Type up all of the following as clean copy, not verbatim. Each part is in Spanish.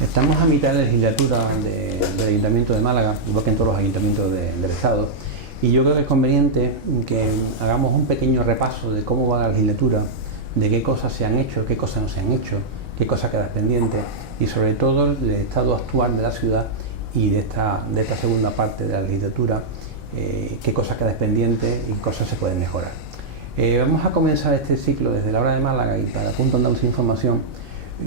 Estamos a mitad de la legislatura del Ayuntamiento de Málaga, igual que en todos los ayuntamientos del Estado, y yo creo que es conveniente que hagamos un pequeño repaso de cómo va la legislatura, de qué cosas se han hecho, qué cosas no se han hecho, qué cosas quedan pendientes y sobre todo el estado actual de la ciudad y de esta segunda parte de la legislatura, qué cosas quedan pendientes y cosas se pueden mejorar. Vamos a comenzar este ciclo desde la hora de Málaga y para Punto Andalucía Información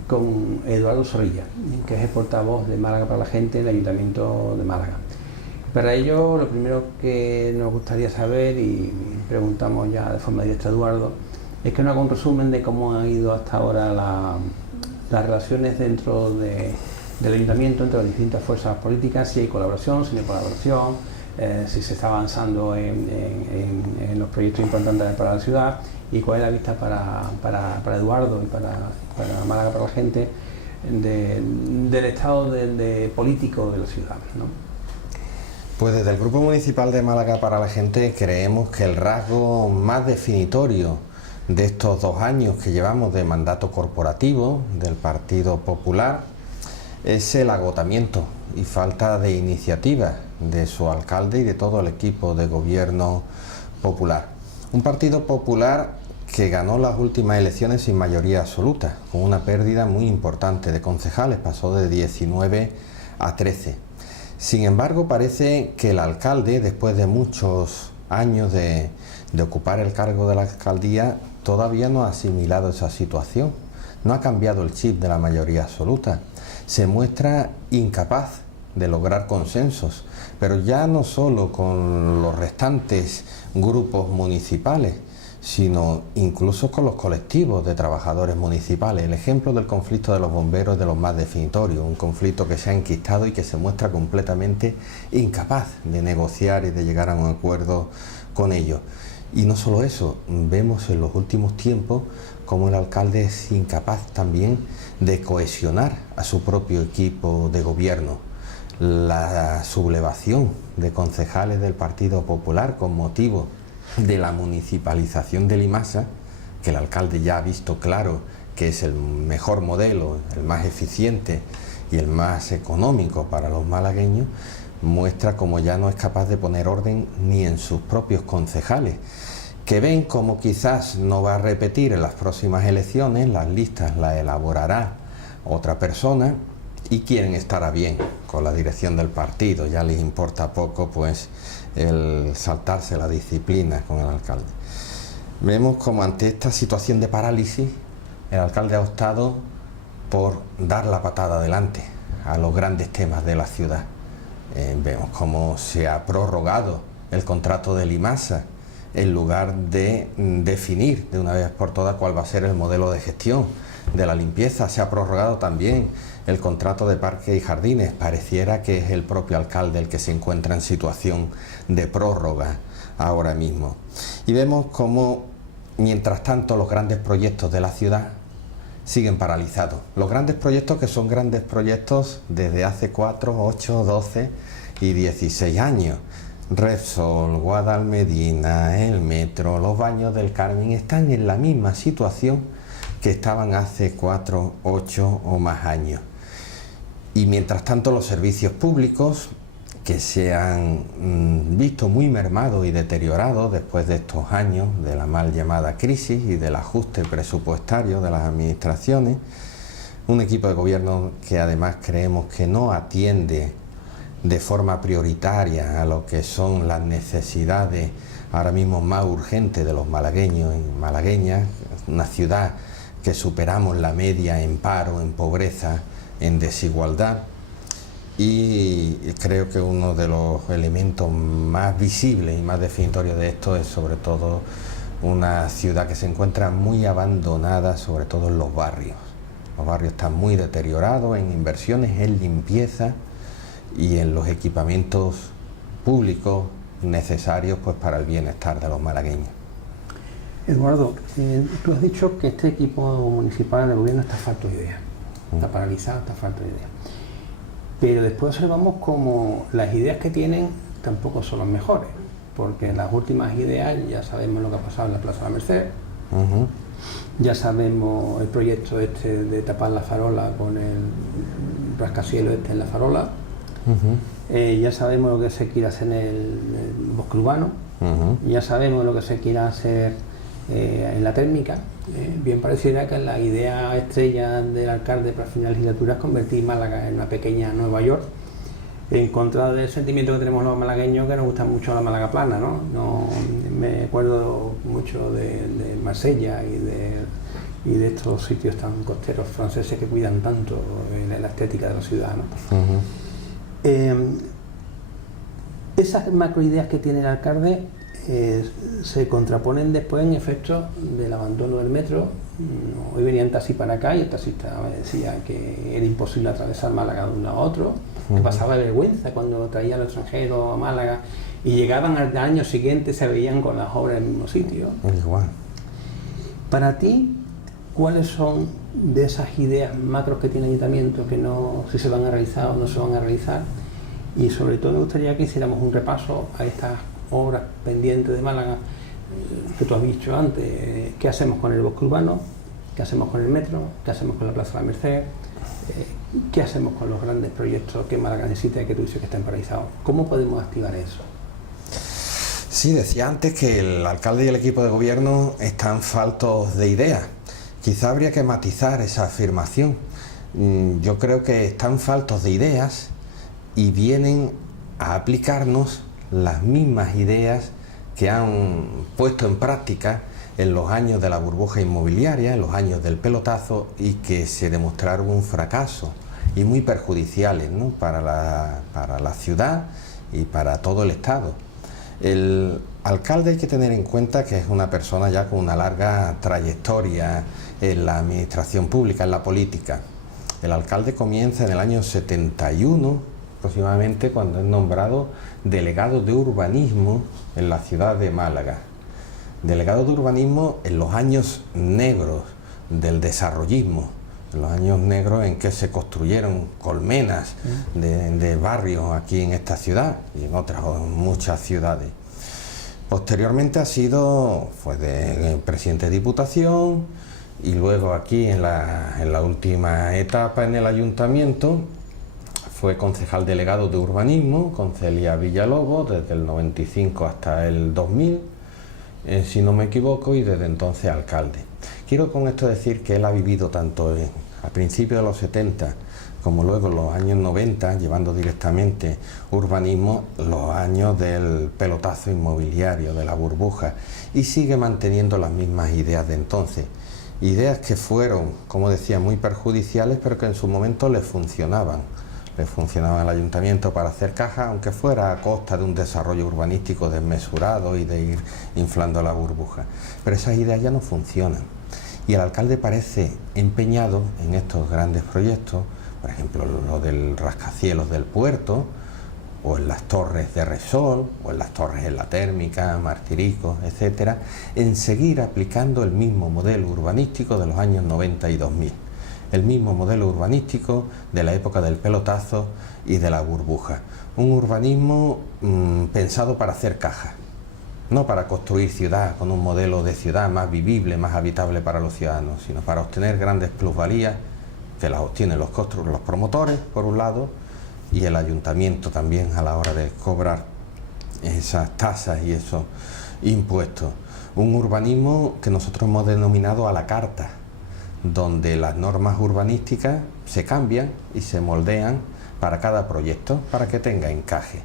con Eduardo Zorrilla, que es el portavoz de Málaga para la Gente en el Ayuntamiento de Málaga. Para ello, lo primero que nos gustaría saber, y preguntamos ya de forma directa a Eduardo, es que nos haga un resumen de cómo han ido hasta ahora las relaciones dentro del Ayuntamiento entre las distintas fuerzas políticas, si hay colaboración, si no hay colaboración, si se está avanzando en los proyectos importantes para la ciudad y cuál es la vista para Eduardo y para Málaga para la Gente del estado político de la ciudad, ¿no? Pues desde el Grupo Municipal de Málaga para la Gente creemos que el rasgo más definitorio de estos 2 años que llevamos de mandato corporativo del Partido Popular es el agotamiento y falta de iniciativa de su alcalde y de todo el equipo de gobierno popular. Un Partido Popular que ganó las últimas elecciones sin mayoría absoluta, con una pérdida muy importante de concejales, pasó de 19 a 13. Sin embargo, parece que el alcalde, después de muchos años de ocupar el cargo de la alcaldía, todavía no ha asimilado esa situación, no ha cambiado el chip de la mayoría absoluta, se muestra incapaz de lograr consensos, pero ya no solo con los restantes grupos municipales, sino incluso con los colectivos de trabajadores municipales. El ejemplo del conflicto de los bomberos es de los más definitorios, un conflicto que se ha enquistado y que se muestra completamente incapaz de negociar y de llegar a un acuerdo con ellos. Y no solo eso, vemos en los últimos tiempos cómo el alcalde es incapaz también de cohesionar a su propio equipo de gobierno. La sublevación de concejales del Partido Popular con motivo de la municipalización de Limasa, que el alcalde ya ha visto claro que es el mejor modelo, el más eficiente y el más económico para los malagueños, muestra cómo ya no es capaz de poner orden ni en sus propios concejales, que ven como quizás no va a repetir en las próximas elecciones, las listas las elaborará otra persona y quieren estar a bien con la dirección del partido, ya les importa poco pues el saltarse la disciplina con el alcalde. Vemos como ante esta situación de parálisis el alcalde ha optado por dar la patada adelante a los grandes temas de la ciudad. Vemos cómo se ha prorrogado el contrato de Limasa en lugar de definir de una vez por todas cuál va a ser el modelo de gestión de la limpieza. Se ha prorrogado también el contrato de parques y jardines. Pareciera que es el propio alcalde el que se encuentra en situación de prórroga ahora mismo. Y vemos cómo, mientras tanto, los grandes proyectos de la ciudad siguen paralizados. Los grandes proyectos que son grandes proyectos desde hace 4, 8, 12 y 16 años. Repsol, Guadalmedina, el metro, los baños del Carmen están en la misma situación que estaban hace 4, 8 o más años. Y mientras tanto los servicios públicos que se han visto muy mermados y deteriorados después de estos años de la mal llamada crisis y del ajuste presupuestario de las administraciones, un equipo de gobierno que además creemos que no atiende de forma prioritaria a lo que son las necesidades ahora mismo más urgentes de los malagueños y malagueñas, una ciudad que superamos la media en paro, en pobreza, en desigualdad, y creo que uno de los elementos más visibles y más definitorios de esto es sobre todo una ciudad que se encuentra muy abandonada, sobre todo en los barrios. Los barrios están muy deteriorados en inversiones, en limpieza y en los equipamientos públicos necesarios pues para el bienestar de los malagueños. Eduardo, tú has dicho que este equipo municipal de gobierno está falto de ideas, está paralizado, está falto de ideas. Pero después observamos como las ideas que tienen tampoco son las mejores, porque las últimas ideas ya sabemos lo que ha pasado en la Plaza de la Merced, Ya sabemos el proyecto este de tapar la farola con el rascacielos este en la farola. Ya sabemos lo que se quiere hacer en el bosque urbano. Ya sabemos lo que se quiere hacer en la térmica. Bien pareciera que la idea estrella del alcalde para la final legislatura es convertir Málaga en una pequeña Nueva York, en contra del sentimiento que tenemos los malagueños, que nos gusta mucho la Málaga plana, ¿no? Me acuerdo mucho de Marsella y de estos sitios tan costeros franceses que cuidan tanto la estética de la ciudad, ¿no? Esas macroideas que tiene el alcalde se contraponen después en efectos del abandono del metro. Hoy venía en taxi para acá y el taxista me decía que era imposible atravesar Málaga de un lado a otro, que pasaba vergüenza cuando traían a los extranjeros a Málaga y llegaban al año siguiente, se veían con las obras en el mismo sitio. Igual. Para ti, ¿cuáles son de esas ideas macros que tiene el ayuntamiento, que no, si se van a realizar o no se van a realizar? Y sobre todo me gustaría que hiciéramos un repaso a estas obras pendientes de Málaga que tú has dicho antes. ¿Qué hacemos con el bosque urbano? ¿Qué hacemos con el metro? ¿Qué hacemos con la Plaza de la Merced? ¿Qué hacemos con los grandes proyectos que Málaga necesita y que tú dices que están paralizados? ¿Cómo podemos activar eso? Sí, decía antes que el alcalde y el equipo de gobierno están faltos de ideas. Quizá habría que matizar esa afirmación. Yo creo que están faltos de ideas y vienen a aplicarnos las mismas ideas que han puesto en práctica en los años de la burbuja inmobiliaria, en los años del pelotazo, y que se demostraron un fracaso y muy perjudiciales, ¿no?, para la ciudad y para todo el Estado. El alcalde hay que tener en cuenta que es una persona ya con una larga trayectoria en la administración pública, en la política. El alcalde comienza en el año 71, aproximadamente, cuando es nombrado delegado de urbanismo en la ciudad de Málaga. Delegado de urbanismo en los años negros del desarrollismo, en los años negros en que se construyeron colmenas de barrios aquí en esta ciudad y en otras muchas ciudades. Posteriormente ha sido presidente de Diputación y luego aquí en la última etapa en el ayuntamiento fue concejal delegado de urbanismo con Celia Villalobos desde el 95 hasta el 2000, si no me equivoco, y desde entonces alcalde. Quiero con esto decir que él ha vivido tanto a principios de los 70 como luego en los años 90, llevando directamente urbanismo, los años del pelotazo inmobiliario, de la burbuja, y sigue manteniendo las mismas ideas de entonces. Ideas que fueron, como decía, muy perjudiciales, pero que en su momento les funcionaban. Les funcionaba al ayuntamiento para hacer caja, aunque fuera a costa de un desarrollo urbanístico desmesurado y de ir inflando la burbuja. Pero esas ideas ya no funcionan. Y el alcalde parece empeñado en estos grandes proyectos, por ejemplo, lo del rascacielos del puerto, o en las torres de Repsol, o en las torres en la térmica, Martiricos, etcétera, en seguir aplicando el mismo modelo urbanístico de los años 90 y 2000. El mismo modelo urbanístico de la época del pelotazo y de la burbuja. Un urbanismo pensado para hacer caja, no para construir ciudad con un modelo de ciudad más vivible, más habitable para los ciudadanos, sino para obtener grandes plusvalías que las obtienen los promotores, por un lado, y el ayuntamiento también a la hora de cobrar esas tasas y esos impuestos. Un urbanismo que nosotros hemos denominado a la carta, donde las normas urbanísticas se cambian y se moldean para cada proyecto, para que tenga encaje.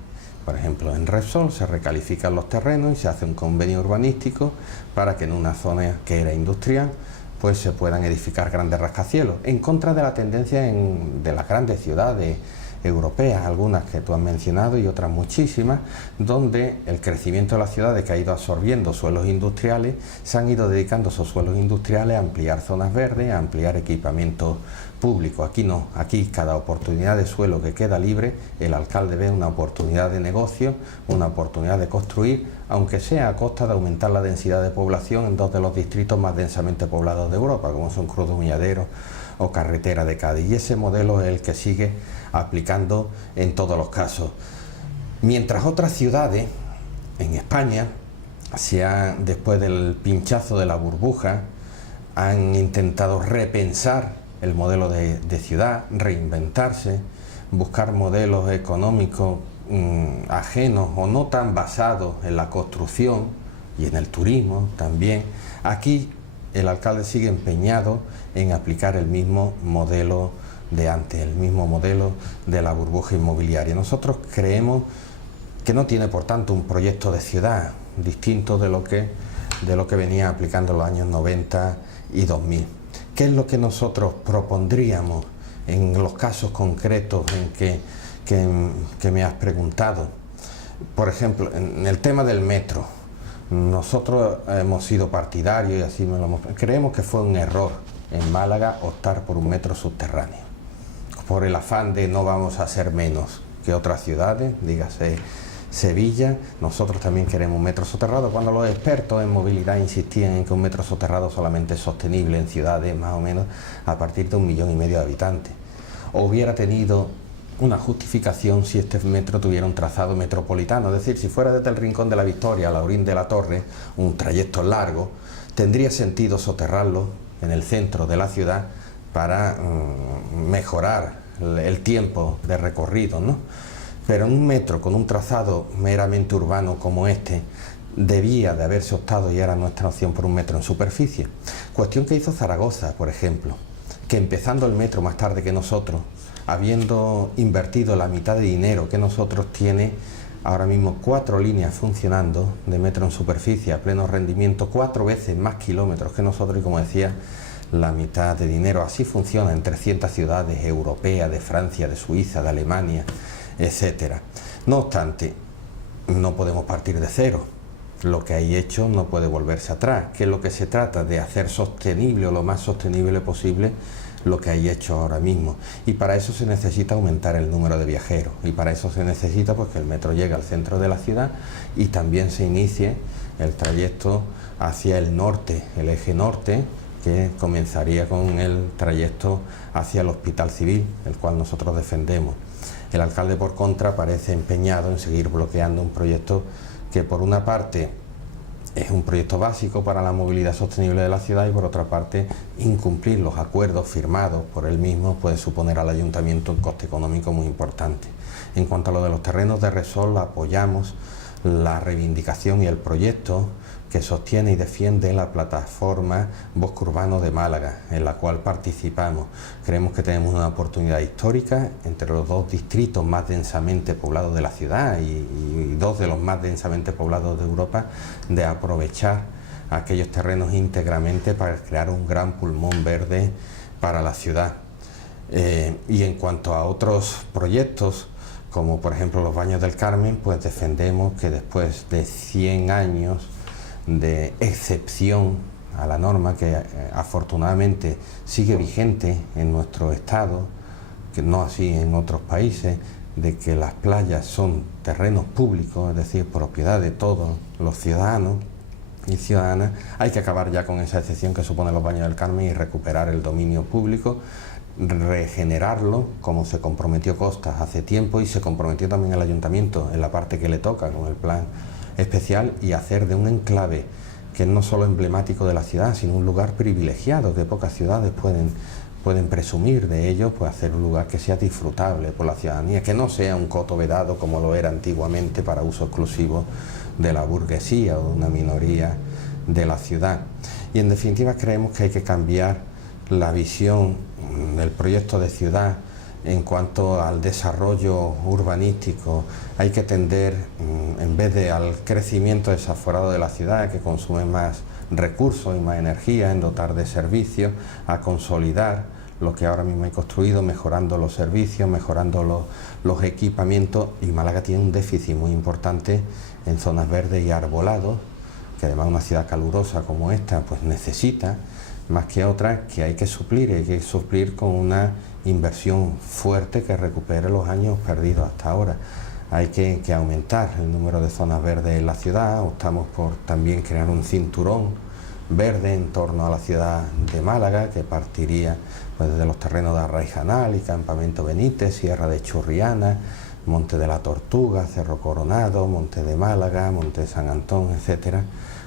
Por ejemplo, en Repsol se recalifican los terrenos y se hace un convenio urbanístico para que en una zona que era industrial pues se puedan edificar grandes rascacielos, en contra de la tendencia de las grandes ciudades europeas, algunas que tú has mencionado y otras muchísimas, donde el crecimiento de las ciudades, que ha ido absorbiendo suelos industriales, se han ido dedicando esos suelos industriales a ampliar zonas verdes, a ampliar equipamientos públicos. Aquí no, aquí cada oportunidad de suelo que queda libre, el alcalde ve una oportunidad de negocio, una oportunidad de construir, aunque sea a costa de aumentar la densidad de población en dos de los distritos más densamente poblados de Europa, como son Cruz de Muñadero o Carretera de Cádiz, y ese modelo es el que sigue aplicando en todos los casos. Mientras otras ciudades en España, después del pinchazo de la burbuja, han intentado repensar el modelo de ciudad, reinventarse, buscar modelos económicos ajenos o no tan basados en la construcción y en el turismo también. Aquí el alcalde sigue empeñado en aplicar el mismo modelo de antes, el mismo modelo de la burbuja inmobiliaria. Nosotros creemos que no tiene, por tanto, un proyecto de ciudad distinto de lo que venía aplicando en los años 90 y 2000. ¿Qué es lo que nosotros propondríamos en los casos concretos en que me has preguntado? Por ejemplo, en el tema del metro, nosotros hemos sido partidarios y así creemos que fue un error en Málaga optar por un metro subterráneo, por el afán de no vamos a ser menos que otras ciudades, dígase Sevilla. Nosotros también queremos un metro soterrado, cuando los expertos en movilidad insistían en que un metro soterrado solamente es sostenible en ciudades más o menos a partir de 1,5 millones de habitantes. O hubiera tenido una justificación si este metro tuviera un trazado metropolitano, es decir, si fuera desde el Rincón de la Victoria a Laurín de la Torre, un trayecto largo, tendría sentido soterrarlo en el centro de la ciudad para mejorar el tiempo de recorrido, ¿no? Pero un metro con un trazado meramente urbano como este debía de haberse optado, y era nuestra opción, por un metro en superficie. Cuestión que hizo Zaragoza, por ejemplo, que empezando el metro más tarde que nosotros, habiendo invertido la mitad de dinero que nosotros, tiene ahora mismo 4 líneas funcionando de metro en superficie a pleno rendimiento, 4 veces más kilómetros que nosotros y, como decía, la mitad de dinero. Así funciona en 300 ciudades europeas, de Francia, de Suiza, de Alemania, etcétera. No obstante, no podemos partir de cero. Lo que hay hecho no puede volverse atrás, que es lo que se trata de hacer sostenible o lo más sostenible posible lo que hay hecho ahora mismo. Y para eso se necesita aumentar el número de viajeros, y para eso se necesita pues que el metro llegue al centro de la ciudad y también se inicie el trayecto hacia el norte, el eje norte, que comenzaría con el trayecto hacia el Hospital Civil, el cual nosotros defendemos. El alcalde, por contra, parece empeñado en seguir bloqueando un proyecto que, por una parte, es un proyecto básico para la movilidad sostenible de la ciudad, y por otra parte, incumplir los acuerdos firmados por él mismo puede suponer al ayuntamiento un coste económico muy importante. En cuanto a lo de los terrenos de Repsol, apoyamos la reivindicación y el proyecto que sostiene y defiende la plataforma Bosque Urbano de Málaga, en la cual participamos. Creemos que tenemos una oportunidad histórica entre los 2 distritos más densamente poblados de la ciudad y 2 de los más densamente poblados de Europa, de aprovechar aquellos terrenos íntegramente para crear un gran pulmón verde para la ciudad. Y en cuanto a otros proyectos, como por ejemplo los Baños del Carmen, pues defendemos que después de 100 años de excepción a la norma, que afortunadamente sigue vigente en nuestro estado, que no así en otros países, de que las playas son terrenos públicos, es decir, propiedad de todos los ciudadanos y ciudadanas, hay que acabar ya con esa excepción que supone los Baños del Carmen y recuperar el dominio público, regenerarlo, como se comprometió Costas hace tiempo, y se comprometió también el ayuntamiento en la parte que le toca con el plan especial, y hacer de un enclave que es no solo emblemático de la ciudad, sino un lugar privilegiado que pocas ciudades pueden presumir de ello, pues hacer un lugar que sea disfrutable por la ciudadanía, que no sea un coto vedado como lo era antiguamente para uso exclusivo de la burguesía o de una minoría de la ciudad. Y en definitiva creemos que hay que cambiar la visión del proyecto de ciudad en cuanto al desarrollo urbanístico. Hay que tender, en vez de al crecimiento desaforado de la ciudad, que consume más recursos y más energía, en dotar de servicios, a consolidar lo que ahora mismo hay construido, mejorando los servicios, mejorando los equipamientos. Y Málaga tiene un déficit muy importante en zonas verdes y arbolados, que además una ciudad calurosa como esta pues necesita, más que otras, que hay que suplir con una inversión fuerte que recupere los años perdidos hasta ahora. Hay que aumentar el número de zonas verdes en la ciudad. Optamos por también crear un cinturón verde en torno a la ciudad de Málaga, que partiría pues desde los terrenos de Arraijanal y Campamento Benítez, Sierra de Churriana, Monte de la Tortuga, Cerro Coronado, Monte de Málaga, Monte de San Antón, etcétera,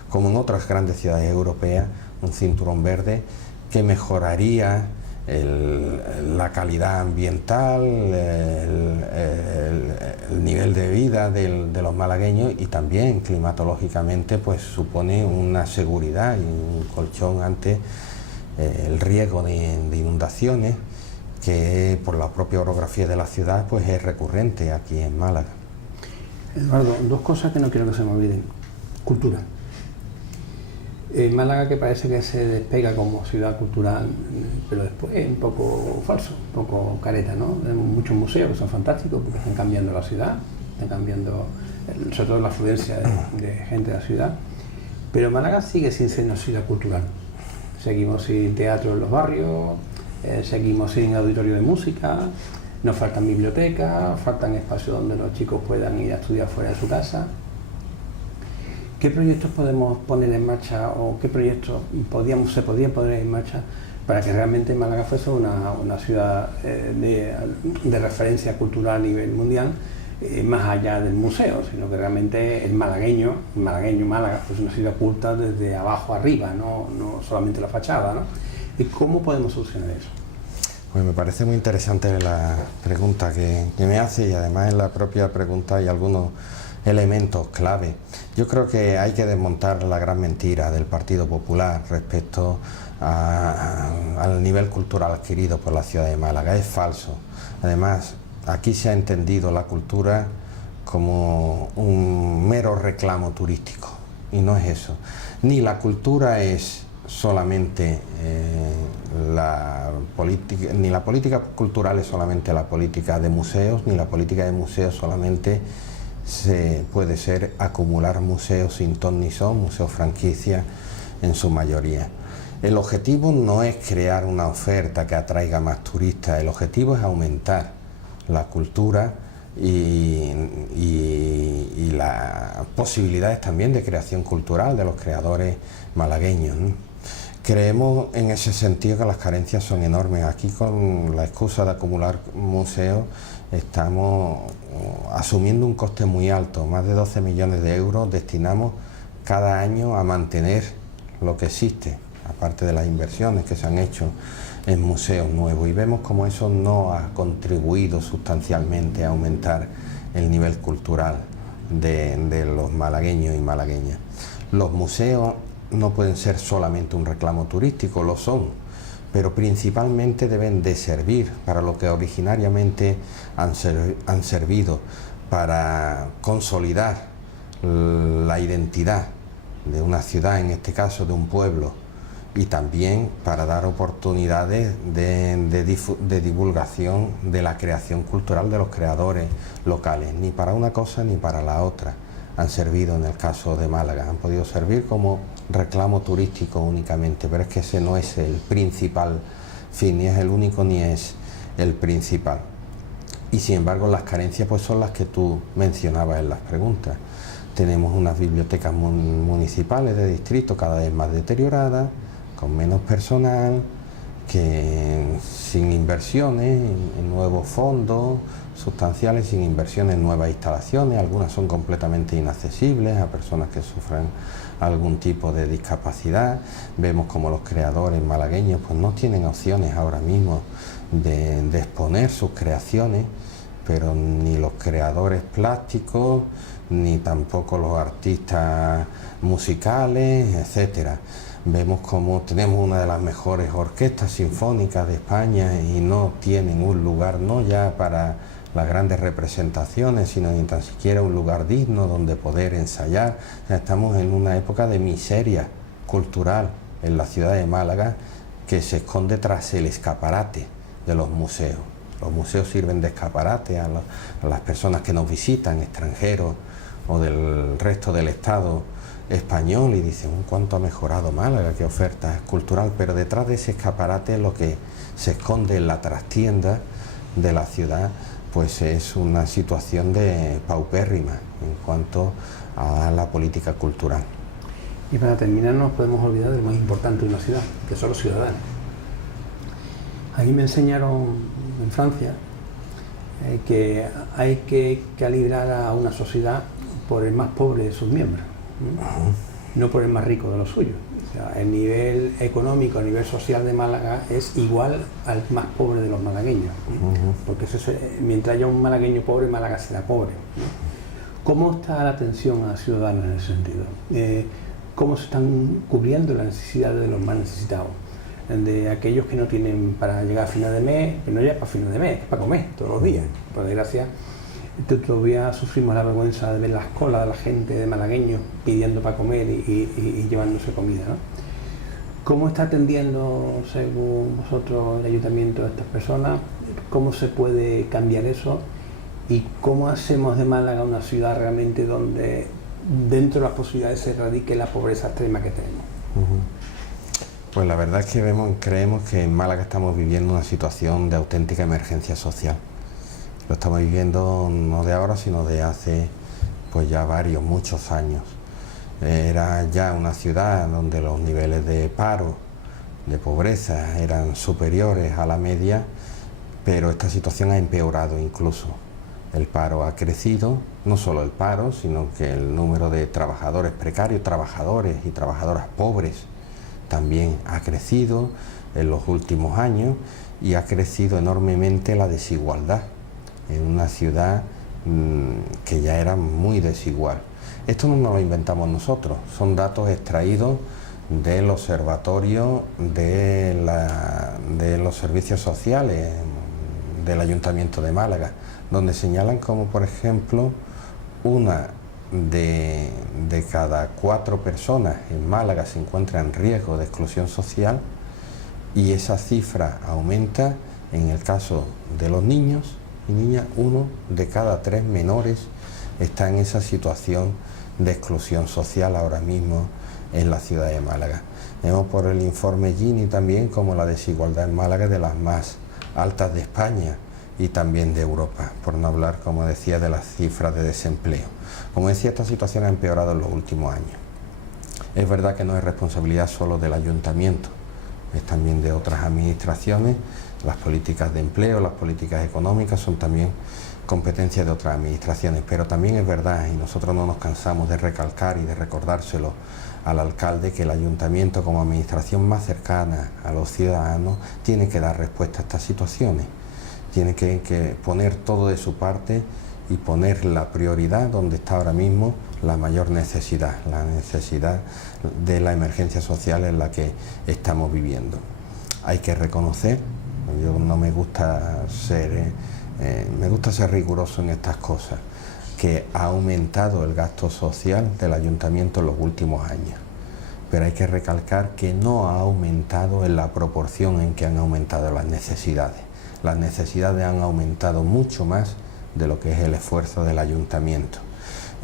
como en otras grandes ciudades europeas, un cinturón verde que mejoraría la calidad ambiental, el nivel de vida de los malagueños, y también climatológicamente pues supone una seguridad y un colchón ante el riesgo de inundaciones, que por la propia orografía de la ciudad pues es recurrente aquí en Málaga. Eduardo, dos cosas que no quiero que se me olviden. Cultura. Málaga, que parece que se despega como ciudad cultural, pero después es un poco falso, un poco careta, ¿no? Tenemos muchos museos que son fantásticos porque están cambiando la ciudad, están cambiando sobre todo la afluencia de gente de la ciudad, pero Málaga sigue sin ser una ciudad cultural. Seguimos sin teatro en los barrios, seguimos sin auditorio de música, nos faltan bibliotecas, faltan espacios donde los chicos puedan ir a estudiar fuera de su casa. ¿Qué proyectos podemos poner en marcha o qué proyectos se podían poner en marcha para que realmente Málaga fuese una ciudad de referencia cultural a nivel mundial, más allá del museo, sino que realmente el malagueño Málaga, pues una ciudad culta desde abajo arriba, no solamente la fachada, ¿no? ¿Y cómo podemos solucionar eso? Pues me parece muy interesante la pregunta que me hace, y además en la propia pregunta hay algunos elementos clave. Yo creo que hay que desmontar la gran mentira del Partido Popular respecto al nivel cultural adquirido por la ciudad de Málaga. Es falso. Además, aquí se ha entendido la cultura como un mero reclamo turístico, y no es eso. Ni la cultura es solamente la política, ni la política cultural es solamente la política de museos, ni la política de museos solamente puede ser acumular museos sin ton ni son, museos franquicia en su mayoría. El objetivo no es crear una oferta que atraiga más turistas, el objetivo es aumentar la cultura y las posibilidades también de creación cultural de los creadores malagueños, ¿no? Creemos en ese sentido que las carencias son enormes. Aquí, con la excusa de acumular museos, estamos asumiendo un coste muy alto. Más de 12 millones de euros destinamos cada año a mantener lo que existe, aparte de las inversiones que se han hecho en museos nuevos, y vemos como eso no ha contribuido sustancialmente a aumentar el nivel cultural de los malagueños y malagueñas. Los museos no pueden ser solamente un reclamo turístico, lo son, pero principalmente deben de servir para lo que originariamente han servido, para consolidar la identidad de una ciudad, en este caso de un pueblo, y también para dar oportunidades de divulgación de la creación cultural de los creadores locales. Ni para una cosa ni para la otra han servido en el caso de Málaga, han podido servir como reclamo turístico únicamente, pero es que ese no es el principal fin, ni es el único ni es el principal. Y sin embargo las carencias pues son las que tú mencionabas en las preguntas. Tenemos unas bibliotecas municipales de distrito cada vez más deterioradas, con menos personal, que sin inversiones en nuevos fondos sustanciales, sin inversiones en nuevas instalaciones. Algunas son completamente inaccesibles a personas que sufran algún tipo de discapacidad. Vemos como los creadores malagueños pues no tienen opciones ahora mismo de exponer sus creaciones, pero ni los creadores plásticos, ni tampoco los artistas musicales, etcétera. Vemos como tenemos una de las mejores orquestas sinfónicas de España y no tienen un lugar, no ya para las grandes representaciones, sino ni tan siquiera un lugar digno donde poder ensayar. O sea, estamos en una época de miseria cultural en la ciudad de Málaga, que se esconde tras el escaparate de los museos. Los museos sirven de escaparate a las personas que nos visitan, extranjeros o del resto del Estado español, y dicen cuánto ha mejorado Málaga, qué oferta cultural, pero detrás de ese escaparate lo que se esconde en la trastienda de la ciudad pues es una situación de paupérrima en cuanto a la política cultural. Y para terminar, no nos podemos olvidar de lo más importante de una ciudad, que son los ciudadanos. Ahí me enseñaron en Francia que hay que calibrar a una sociedad por el más pobre de sus miembros, no por el más rico de los suyos. O sea, el nivel económico, el nivel social de Málaga es igual al más pobre de los malagueños, porque mientras haya un malagueño pobre, Málaga será pobre. ¿Cómo está la atención a la ciudadana en ese sentido? ¿Cómo se están cubriendo las necesidades de los más necesitados? De aquellos que no tienen para llegar a final de mes, que no llega para final de mes, es para comer todos los días. Por desgracia, todavía sufrimos la vergüenza de ver las colas de la gente, de malagueños, pidiendo para comer y llevándose comida, ¿no? ¿Cómo está atendiendo, según vosotros, el ayuntamiento a estas personas? ¿Cómo se puede cambiar eso? ¿Y cómo hacemos de Málaga una ciudad realmente donde dentro de las posibilidades se erradique la pobreza extrema que tenemos? Pues la verdad es que creemos que en Málaga estamos viviendo una situación de auténtica emergencia social. Lo estamos viviendo no de ahora, sino de hace pues ya muchos años. Era ya una ciudad donde los niveles de paro, de pobreza, eran superiores a la media, pero esta situación ha empeorado incluso. El paro ha crecido, no solo el paro, sino que el número de trabajadores precarios, trabajadores y trabajadoras pobres, también ha crecido en los últimos años y ha crecido enormemente la desigualdad en una ciudad que ya era muy desigual. Esto no nos lo inventamos nosotros, son datos extraídos del Observatorio de los Servicios Sociales del Ayuntamiento de Málaga, donde señalan como, por ejemplo, una de cada 4 personas en Málaga se encuentra en riesgo de exclusión social, y esa cifra aumenta en el caso de los niños y niñas. 1 de cada 3 menores está en esa situación de exclusión social ahora mismo en la ciudad de Málaga. Vemos por el informe Gini también como la desigualdad en Málaga es de las más altas de España y también de Europa, por no hablar, como decía, de las cifras de desempleo. Como decía, esta situación ha empeorado en los últimos años. Es verdad que no es responsabilidad solo del ayuntamiento, es también de otras administraciones. Las políticas de empleo, las políticas económicas son también competencia de otras administraciones, pero también es verdad, y nosotros no nos cansamos de recalcar y de recordárselo al alcalde, que el ayuntamiento, como administración más cercana a los ciudadanos, tiene que dar respuesta a estas situaciones. Tiene que poner todo de su parte y poner la prioridad donde está ahora mismo la mayor necesidad, la necesidad de la emergencia social en la que estamos viviendo. Hay que reconocer, yo no me gusta ser riguroso en estas cosas, que ha aumentado el gasto social del ayuntamiento en los últimos años, pero hay que recalcar que no ha aumentado en la proporción en que han aumentado las necesidades. Las necesidades han aumentado mucho más de lo que es el esfuerzo del ayuntamiento.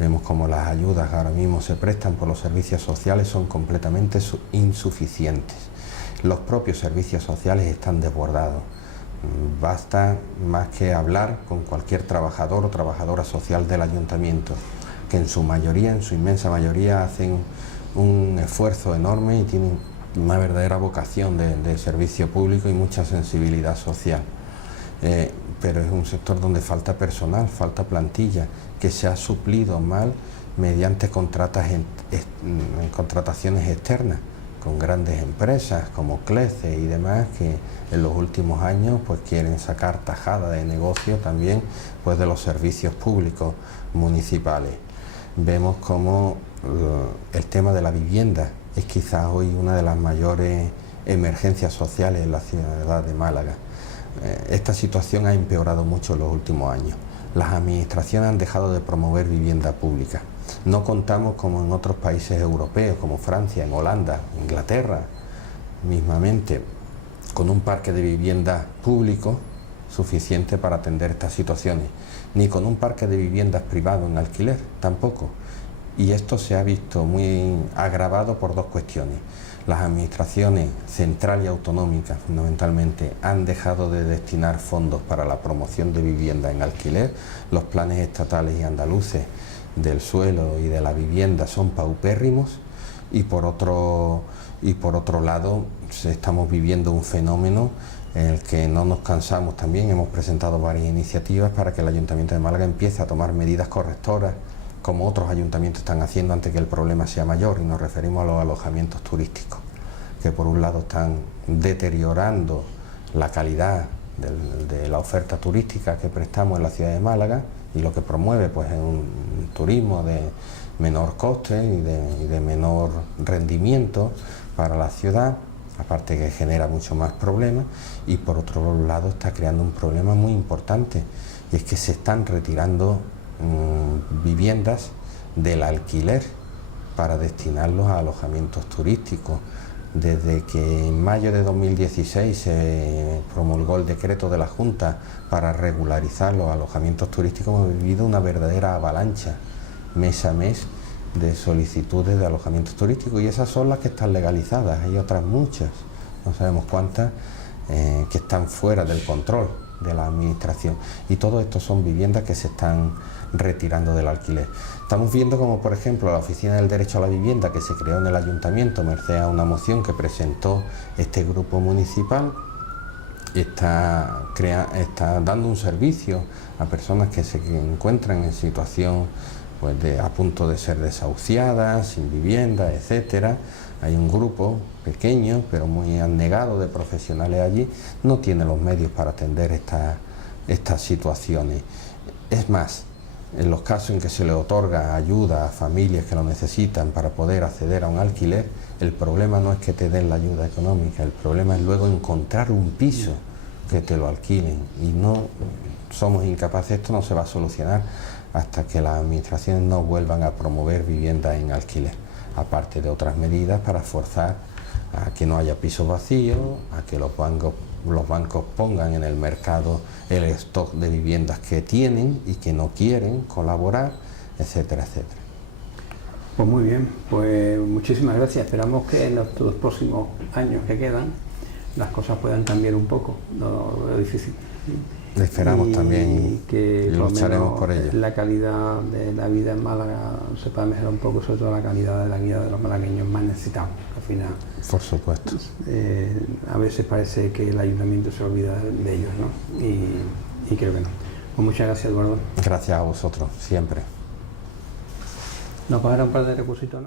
Vemos como las ayudas que ahora mismo se prestan por los servicios sociales son completamente insuficientes. Los propios servicios sociales están desbordados. Basta más que hablar con cualquier trabajador o trabajadora social del ayuntamiento, que en su mayoría, en su inmensa mayoría, hacen un esfuerzo enorme y tienen una verdadera vocación de servicio público y mucha sensibilidad social. Pero es un sector donde falta personal, falta plantilla, que se ha suplido mal mediante contrataciones externas con grandes empresas como CLECE y demás, que en los últimos años pues quieren sacar tajada de negocio también pues de los servicios públicos municipales. Vemos como el tema de la vivienda es quizás hoy una de las mayores emergencias sociales en la ciudad de Málaga. Esta situación ha empeorado mucho en los últimos años. Las administraciones han dejado de promover vivienda pública. No contamos como en otros países europeos, como Francia, en Holanda, Inglaterra, mismamente, con un parque de viviendas público suficiente para atender estas situaciones, ni con un parque de viviendas privado en alquiler, tampoco. Y esto se ha visto muy agravado por 2 cuestiones. Las administraciones central y autonómicas, fundamentalmente, han dejado de destinar fondos para la promoción de vivienda en alquiler. Los planes estatales y andaluces del suelo y de la vivienda son paupérrimos, y por otro lado estamos viviendo un fenómeno en el que no nos cansamos. También hemos presentado varias iniciativas para que el Ayuntamiento de Málaga empiece a tomar medidas correctoras como otros ayuntamientos están haciendo antes que el problema sea mayor, y nos referimos a los alojamientos turísticos, que por un lado están deteriorando la calidad de la oferta turística que prestamos en la ciudad de Málaga, y lo que promueve pues es un turismo de menor coste y de menor rendimiento para la ciudad, aparte que genera mucho más problemas, y por otro lado está creando un problema muy importante, y es que se están retirando viviendas del alquiler para destinarlos a alojamientos turísticos. Desde que en mayo de 2016 se promulgó el decreto de la Junta para regularizar los alojamientos turísticos, hemos vivido una verdadera avalancha mes a mes de solicitudes de alojamientos turísticos, y esas son las que están legalizadas. Hay otras muchas, no sabemos cuántas, que están fuera del control de la administración, y todo esto son viviendas que se están retirando del alquiler. Estamos viendo como, por ejemplo, la Oficina del Derecho a la Vivienda, que se creó en el Ayuntamiento merced a una moción que presentó este grupo municipal, está dando un servicio a personas que se encuentran en situación pues a punto de ser desahuciadas, sin vivienda, etcétera. Hay un grupo pequeño pero muy abnegado de profesionales allí, no tiene los medios para atender estas situaciones. Es más, en los casos en que se le otorga ayuda a familias que lo necesitan para poder acceder a un alquiler, el problema no es que te den la ayuda económica, el problema es luego encontrar un piso que te lo alquilen, y no somos incapaces. Esto no se va a solucionar hasta que las administraciones no vuelvan a promover viviendas en alquiler, aparte de otras medidas para forzar a que no haya pisos vacíos, a que los bancos pongan en el mercado el stock de viviendas que tienen y que no quieren colaborar, etcétera, etcétera. Pues muy bien, pues muchísimas gracias. Esperamos que en los próximos años que quedan las cosas puedan cambiar un poco, no es difícil. Esperamos también, que lucharemos por ello. La calidad de la vida en Málaga se pueda mejorar un poco, sobre todo la calidad de la vida de los malagueños más necesitados. Al final, por supuesto, a veces parece que el ayuntamiento se olvida de ellos, ¿no? Y creo que no. Pues muchas gracias, Eduardo. Gracias a vosotros, siempre. ¿Nos pagará un par de requisitos, no?